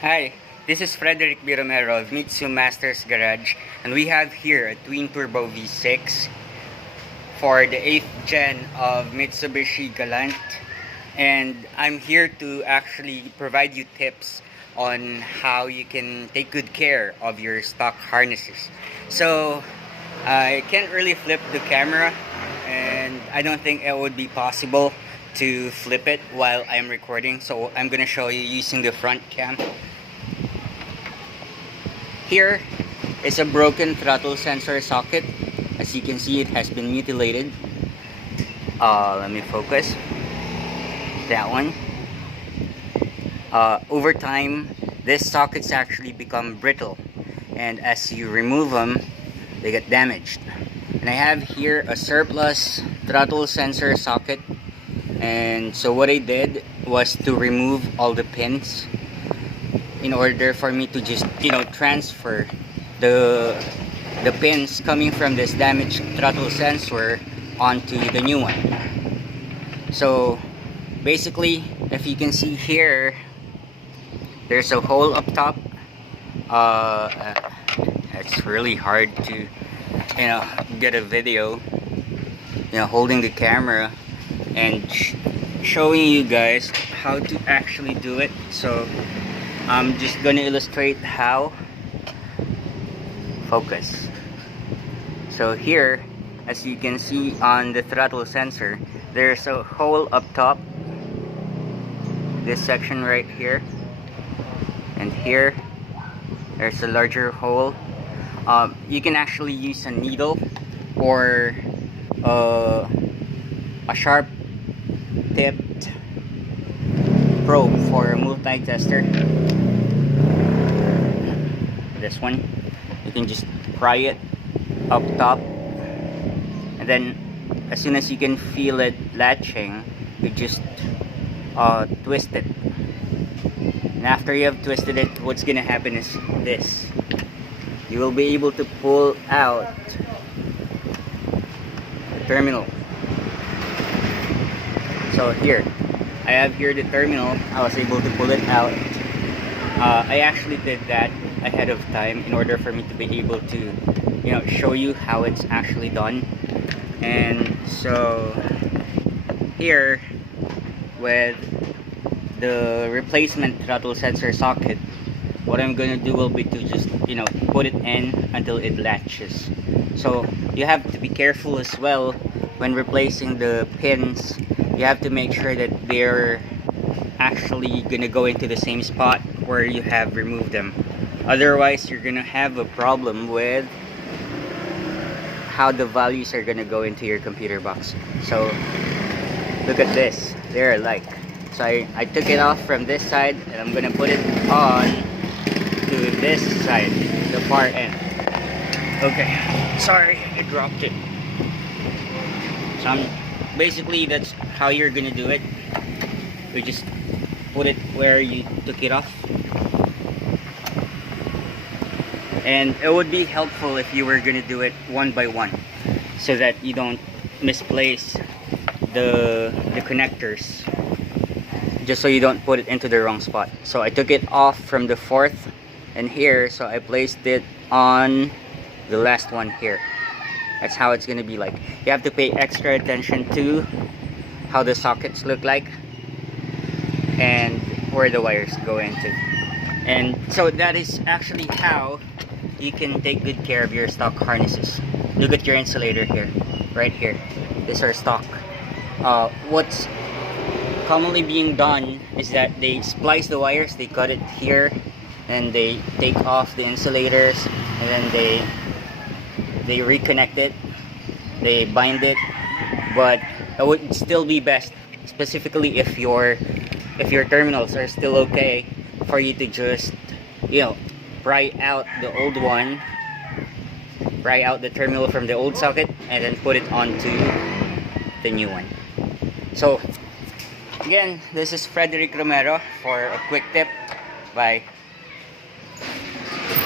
Hi, this is Frederick B. Romero of Mitsu Masters Garage, and we have here a twin turbo V6 for the 8th gen of Mitsubishi Galant, and I'm here to actually provide you tips on how you can take good care of your stock harnesses. So I can't really flip the camera, and I don't think it would be possible to flip it while I'm recording, so I'm gonna show you using the front cam. Here is a broken throttle sensor socket. As you can see, it has been mutilated. Let me focus. That one. Over time, these sockets actually become brittle, and as you remove them, they get damaged. And I have here a surplus throttle sensor socket, and so what I did was to remove all the pins in order for me to just transfer the pins coming from this damaged throttle sensor onto the new one. So basically, if you can see here, there's a hole up top. It's really hard to get a video holding the camera and showing you guys how to actually do it. So I'm just gonna illustrate how. Focus. So here, as you can see on the throttle sensor, there's a hole up top, this section right here, and here there's a larger hole. You can actually use a needle or a sharp tipped probe for a multi-tester. This one, you can just pry it up top, and then as soon as you can feel it latching, you just twist it. And after you have twisted it, what's gonna happen is this: you will be able to pull out the terminal. So here, I have here the terminal. I was able to pull it out. I actually did that ahead of time in order for me to be able to show you how it's actually done. And so here, with the replacement throttle sensor socket, what I'm gonna do will be to just put it in until it latches. So you have to be careful as well when replacing the pins. You have to make sure that they're actually gonna go into the same spot where you have removed them. Otherwise, you're gonna have a problem with how the values are gonna go into your computer box. So look at this, they're alike. So I took it off from this side, and I'm gonna put it on to this side, the far end. Okay, sorry, I dropped it. So basically, that's how you're gonna do it. You just put it where you took it off. And it would be helpful if you were gonna do it one by one, so that you don't misplace the connectors, just so you don't put it into the wrong spot. So I took it off from the fourth and here, so I placed it on the last one here. That's how it's gonna be like. You have to pay extra attention to how the sockets look like and where the wires go into. And so that is actually how you can take good care of your stock harnesses. Look at your insulator here, right here. These are stock. What's commonly being done is that they splice the wires, they cut it here, and they take off the insulators, and then they reconnect it, they bind it. But it would still be best, specifically if your terminals are still okay, for you to just pry out the old one, pry out the terminal from the old socket, and then put it onto the new one. So again, this is Frederick Romero for a quick tip. Bye.